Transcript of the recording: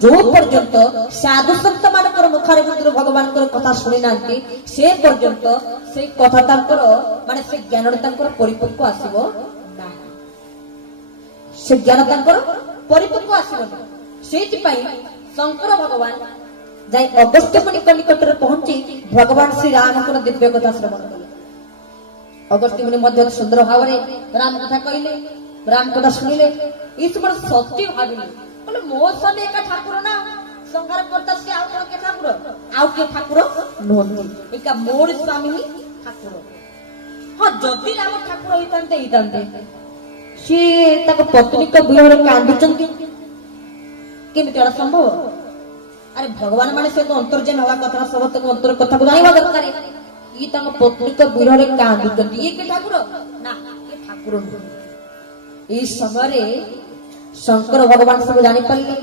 जो पर्यंत साधु सन्त मानकर मुखारे भितर भगवान कथा शुणी ना से पर्यंत से कथा तांकर माने से ज्ञान तांकर परिपक्व आसीबो ना से ज्ञान तांकर परिपक्व आसीबो ना सेति पई शंकर भगवान जाय अगस्त्य मुनि निकटरे पहुंची भगवान श्री राम को दिव्य कथा श्रवण कले। अगस्त्य मुनि मध्य सुंदर भावरे राम कथा कहले, राम कथा सुनिले। इस बार सत्य भाविले बोले मो स्वामी एक ठाकुर ना संहार करता से आउ के ठाकुर आउ के ठाकुर नोंदी एका मोर स्वामी ही ठाकुर। हां जदि राम ठाकुर होइतांते से ताको पत्नी को विरह कांदुचंती केमिति संभव? अरे भगवान माने से तो अंतर्जन हवा कथा सब तक अंतर कथा को जानिबा दरकार। ई तंग पत्नी को विरह कांदुचंती ये के ठाकुर ना ये ठाकुर। इस समय शंकर भगवान सब जानी पारे